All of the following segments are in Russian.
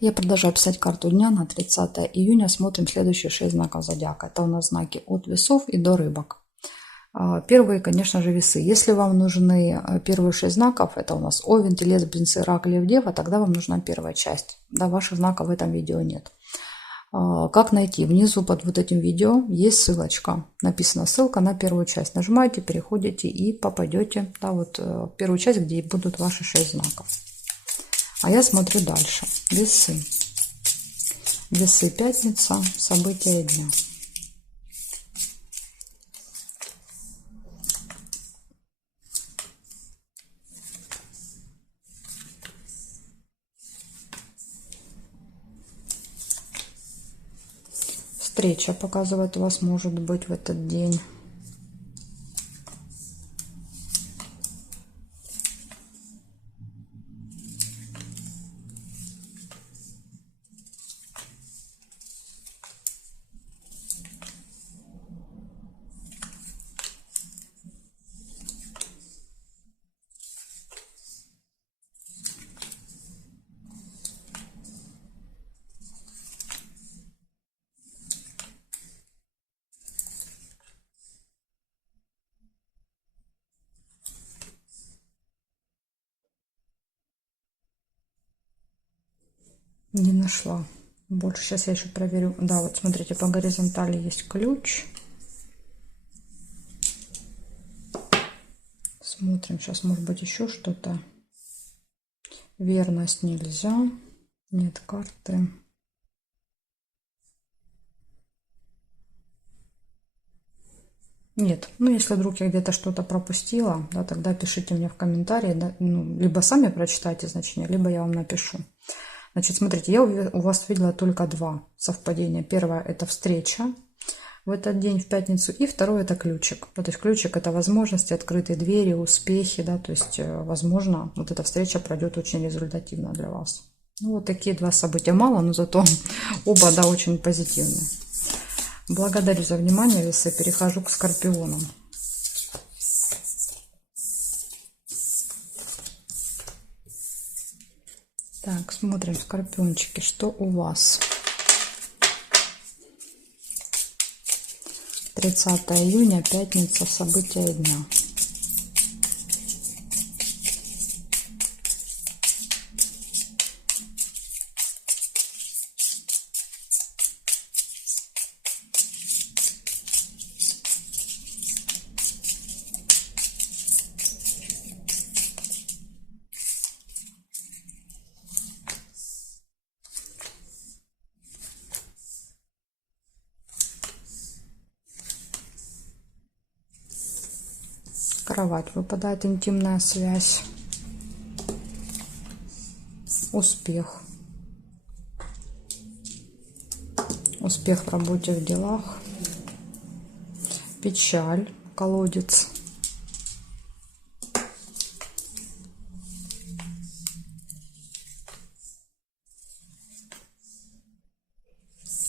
Я продолжаю писать карту дня на 30 июня. Смотрим следующие 6 знаков зодиака. Это у нас знаки от весов и до рыбок. Первые, конечно же, весы. Если вам нужны первые 6 знаков, это у нас Овен, Телец, Близнецы, Рак, Лев, Дева, тогда вам нужна первая часть. Да, ваших знаков в этом видео нет. Как найти? Внизу под вот этим видео есть ссылочка. Написана ссылка на первую часть. Нажимаете, переходите и попадете, да, вот, в первую часть, где будут ваши 6 знаков. А я смотрю дальше. Весы. Весы, пятница, события дня. Встреча показывает у вас может быть в этот день. Не нашла. Больше сейчас я еще проверю. Да, вот смотрите, по горизонтали есть ключ. Смотрим, сейчас может быть еще что-то. Верность нельзя. Нет карты. Нет, ну если вдруг я где-то что-то пропустила, да, тогда пишите мне в комментарии, да, ну, либо сами прочитайте значение, либо я вам напишу. Значит, смотрите, я у вас видела только два совпадения. Первое – это встреча в этот день, в пятницу, и второе – это ключик. Да, то есть ключик – это возможности, открытые двери, успехи, да, то есть, возможно, вот эта встреча пройдет очень результативно для вас. Ну, вот такие два события. Мало, но зато оба, да, очень позитивные. Благодарю за внимание, весы. Перехожу к скорпионам. Так, смотрим, скорпиончики, что у вас? 30 июня, пятница, события дня. Кровать выпадает, интимная связь, успех, успех в работе, в делах, печаль, колодец,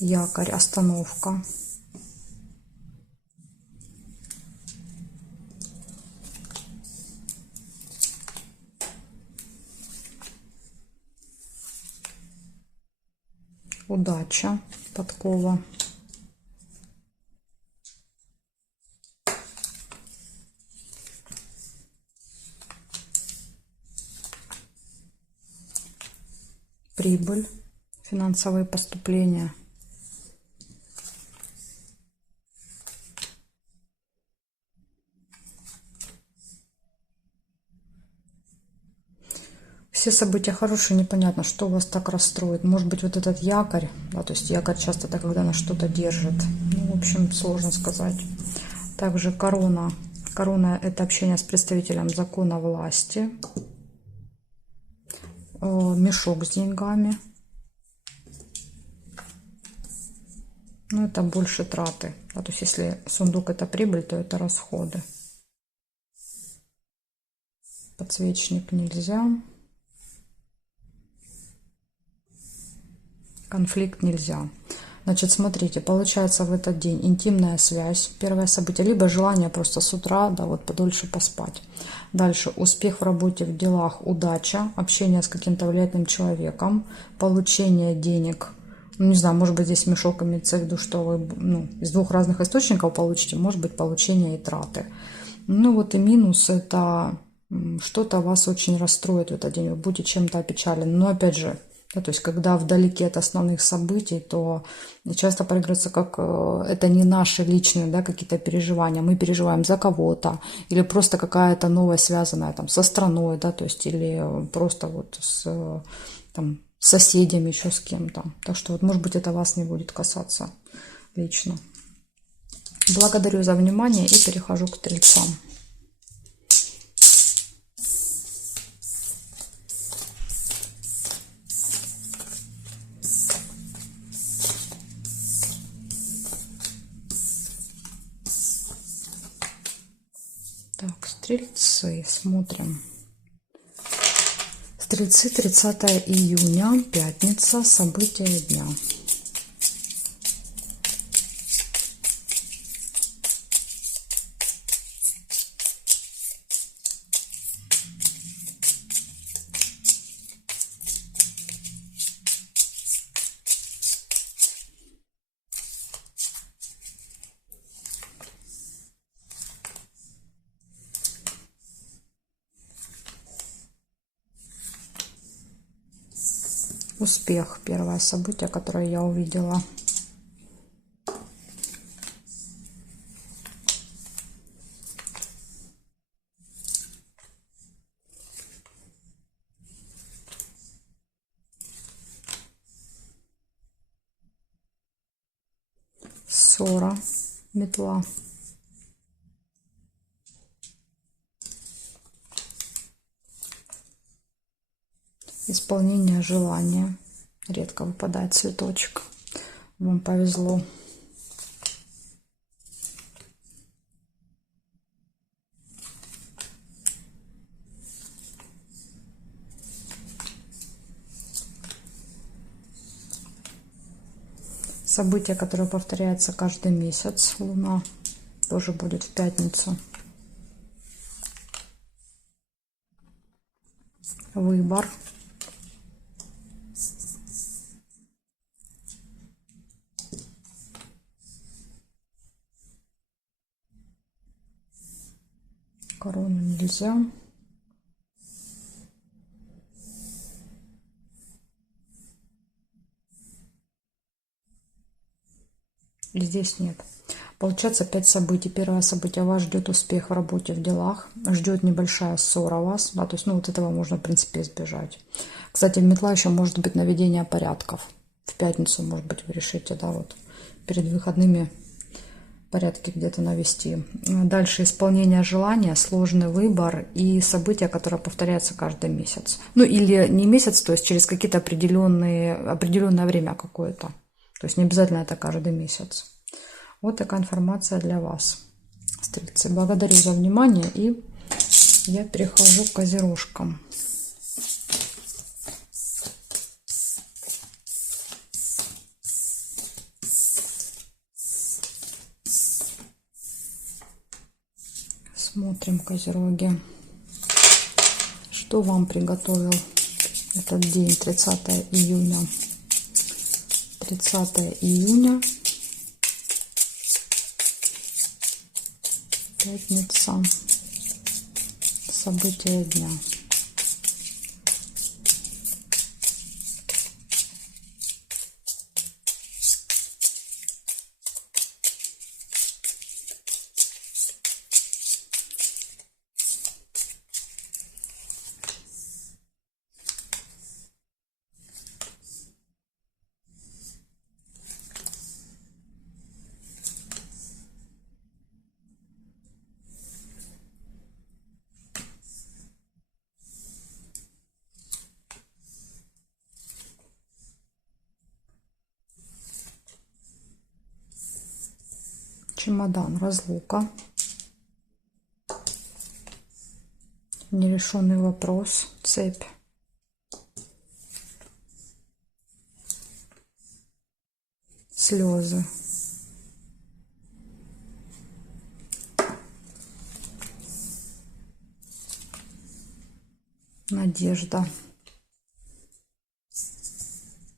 якорь, остановка, удача, подкова, прибыль, финансовые поступления, все события хорошие, непонятно, что вас так расстроит. Может быть, вот этот якорь, да, то есть якорь часто это когда нас что-то держит. Ну, в общем, сложно сказать. Также корона. Корона – это общение с представителем закона, власти. Мешок с деньгами. Ну, это больше траты. Да, то есть, если сундук – это прибыль, то это расходы. Подсвечник нельзя. Конфликт нельзя. Значит, смотрите, получается в этот день интимная связь, первое событие, либо желание просто с утра, да, вот подольше поспать. Дальше успех в работе, в делах, удача, общение с каким-то влиятельным человеком, получение денег. Ну, не знаю, может быть, здесь мешок имеется в виду, что вы из двух разных источников получите, может быть, получение и траты. Ну вот и минус – это что-то вас очень расстроит в этот день, вы будете чем-то опечалены. Но опять же, да, то есть когда вдалеке от основных событий, то часто проигрывается, как это не наши личные, да, какие-то переживания. Мы переживаем за кого-то, или просто какая-то новость, связанная там со страной, да, то есть или просто вот с там, соседями, еще с кем-то. Так что вот, может быть, это вас не будет касаться лично. Благодарю за внимание и перехожу к стрельцам. Так, стрельцы, смотрим. Стрельцы, 30 июня, пятница, события дня. Успех, первое событие, которое я увидела. Ссора, метла. Исполнение желания. Редко выпадает цветочек. Вам повезло. Событие, которое повторяется каждый месяц. Луна тоже будет в пятницу. Выбор. Корону нельзя. Здесь нет. Получается 5 событий. Первое событие: вас ждет успех в работе, в делах. Ждет небольшая ссора вас. Да, то есть, вот этого можно, в принципе, избежать. Кстати, метла еще может быть наведение порядков. В пятницу, может быть, вы решите, да, вот перед выходными порядки где-то навести. Дальше исполнение желания, сложный выбор и события, которые повторяются каждый месяц. Ну или не месяц, то есть через какие-то определенное время какое-то. То есть не обязательно это каждый месяц. Вот такая информация для вас, стрельцы. Благодарю за внимание, и я перехожу к козерожкам. Смотрим, козероги, что вам приготовил этот день, 30 июня. 30 июня, пятница, события дня. Чемодан, разлука, нерешенный вопрос, цепь, слезы. Надежда.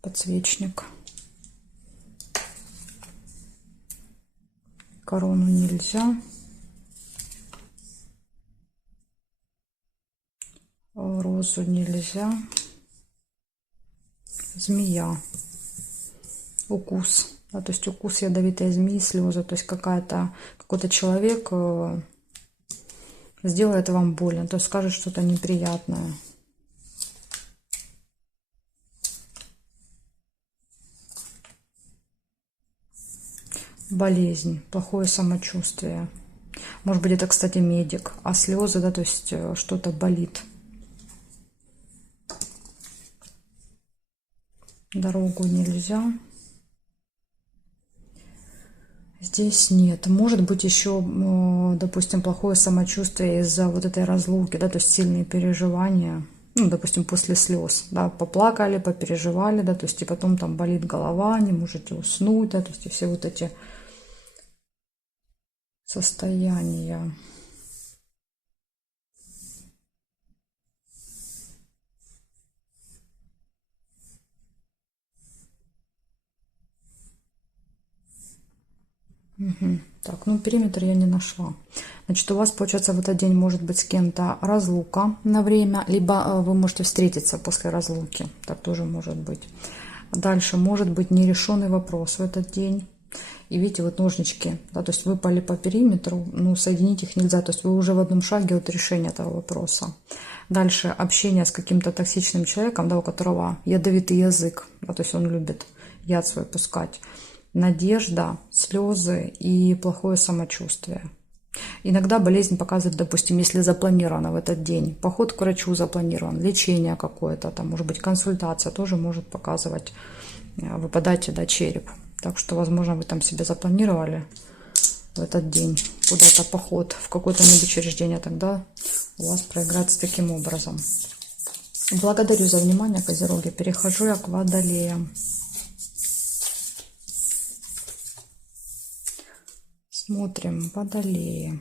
Подсвечник. Корону нельзя. Розу нельзя. Змея. Укус. Да, то есть укус ядовитой змеи, слезы. То есть какой-то человек сделает вам больно, то есть скажет что-то неприятное. Болезнь, плохое самочувствие. Может быть, это, кстати, медик. А слезы, да, то есть что-то болит. Дорогу нельзя. Здесь нет. Может быть, еще, допустим, плохое самочувствие из-за вот этой разлуки, да, то есть сильные переживания. Ну, допустим, после слез, да, поплакали, попереживали, да, то есть и потом там болит голова, не можете уснуть, да, то есть и все вот эти состояния. Угу. Так, ну периметр я не нашла. Значит, у вас, получается, в этот день может быть с кем-то разлука на время, либо вы можете встретиться после разлуки. Так тоже может быть. Дальше может быть нерешенный вопрос в этот день. И видите, вот ножнички, да, то есть выпали по периметру, ну, соединить их нельзя, то есть вы уже в одном шаге от решения этого вопроса. Дальше общение с каким-то токсичным человеком, да, у которого ядовитый язык, да, то есть он любит яд свой пускать. Надежда, слезы и плохое самочувствие. Иногда болезнь показывает, допустим, если запланировано в этот день, поход к врачу запланирован, лечение какое-то, там, может быть, консультация тоже может показывать, выпадать, да, череп. Так что, возможно, вы там себе запланировали в этот день куда-то поход в какое-то медучреждение, тогда у вас проиграется таким образом. Благодарю за внимание, Козероги. Перехожу я к Водолеям. Смотрим Водолеи.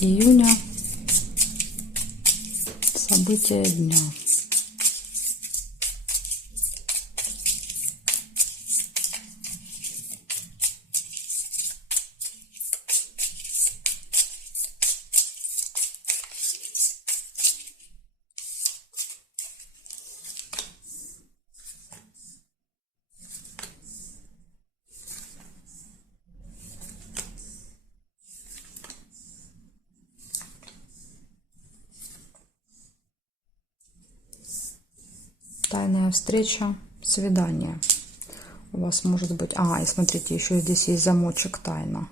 июня. События дня. Тайная встреча, свидание. У вас может быть... и смотрите, еще здесь есть замочек тайна.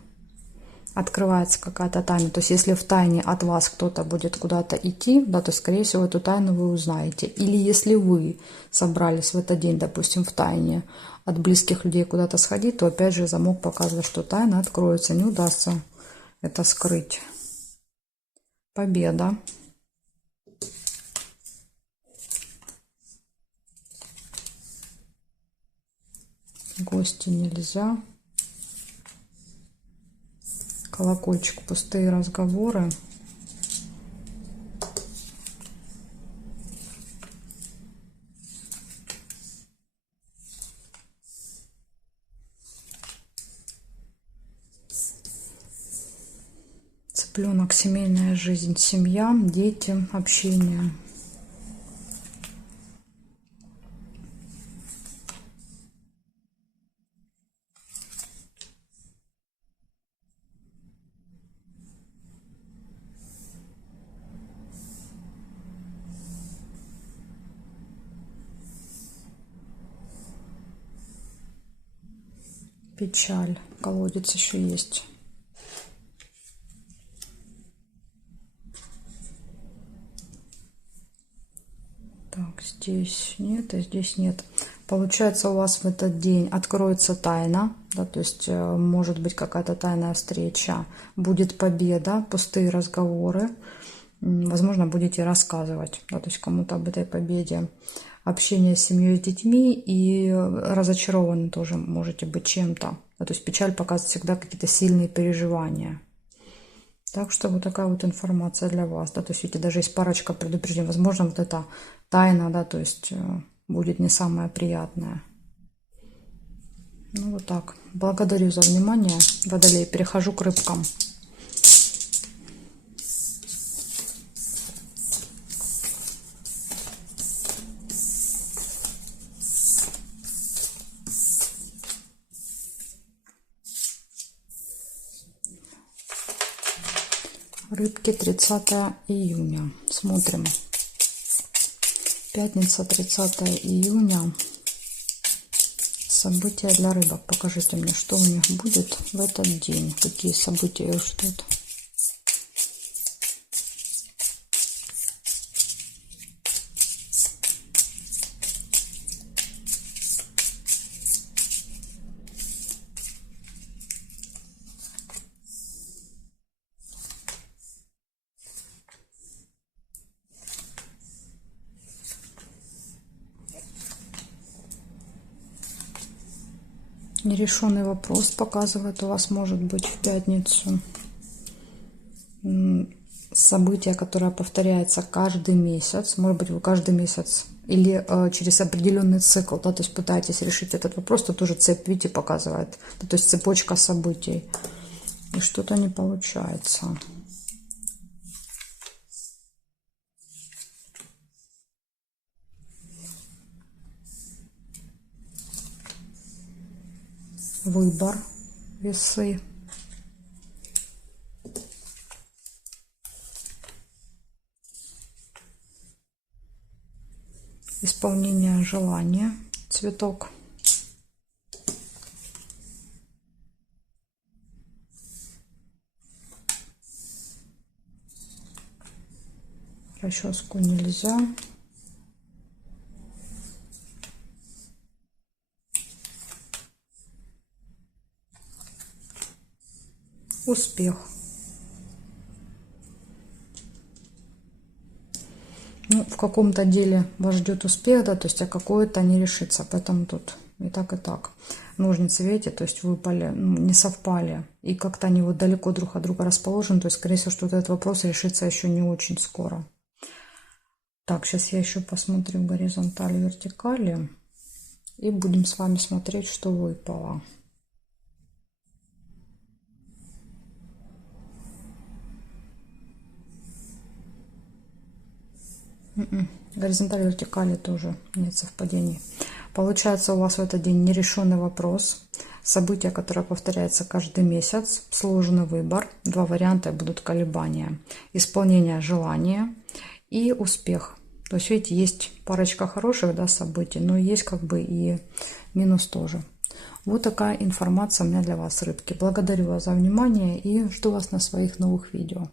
Открывается какая-то тайна. То есть, если в тайне от вас кто-то будет куда-то идти, да, то, скорее всего, эту тайну вы узнаете. Или если вы собрались в этот день, допустим, в тайне от близких людей куда-то сходить, то, опять же, замок показывает, что тайна откроется. Не удастся это скрыть. Победа. Гости нельзя. Колокольчик, пустые разговоры. Цыпленок, семейная жизнь, семья, дети, общение. Печаль. Колодец еще есть. Так, здесь. здесь нет, и здесь нет. Получается, у вас в этот день откроется тайна, да, то есть может быть какая-то тайная встреча, будет победа, пустые разговоры, возможно, будете рассказывать, да, то есть кому-то об этой победе. Общение с семьей, с детьми, и разочарованы тоже можете быть чем-то. Да, то есть печаль показывает всегда какие-то сильные переживания. Так что вот такая вот информация для вас. Да, то есть видите, даже есть парочка предупреждений. Возможно, вот эта тайна, да, то есть будет не самая приятная. Ну вот так. Благодарю за внимание, Водолей. Перехожу к рыбкам. Рыбки, 30 июня. Смотрим. Пятница, 30 июня. События для рыбок. Покажите мне, что у них будет в этот день. Какие события их ждут. Нерешенный вопрос показывает у вас, может быть, в пятницу. Событие, которое повторяется каждый месяц. Может быть, вы каждый месяц или через определенный цикл, да, то есть пытаетесь решить этот вопрос, то тоже цепь, видите, показывает. Да, то есть цепочка событий. И что-то не получается. Выбор, весы. Исполнение желания, цветок. Расческу нельзя. Успех. Ну, в каком-то деле вас ждет успех, да, то есть, а какое-то не решится, поэтому тут и так, и так. Ножницы, видите, то есть выпали, ну, не совпали, и как-то они вот далеко друг от друга расположены, то есть, скорее всего, что этот вопрос решится еще не очень скоро. Так, сейчас я еще посмотрю горизонтали, вертикали, и будем с вами смотреть, что выпало. Горизонтали, вертикали тоже нет совпадений. Получается, у вас в этот день нерешенный вопрос, событие, которое повторяется каждый месяц, сложный выбор, два варианта будут колебания, исполнение желания и успех. То есть, видите, есть парочка хороших, да, событий, но есть как бы и минус тоже. Вот такая информация у меня для вас, рыбки. Благодарю вас за внимание и жду вас на своих новых видео.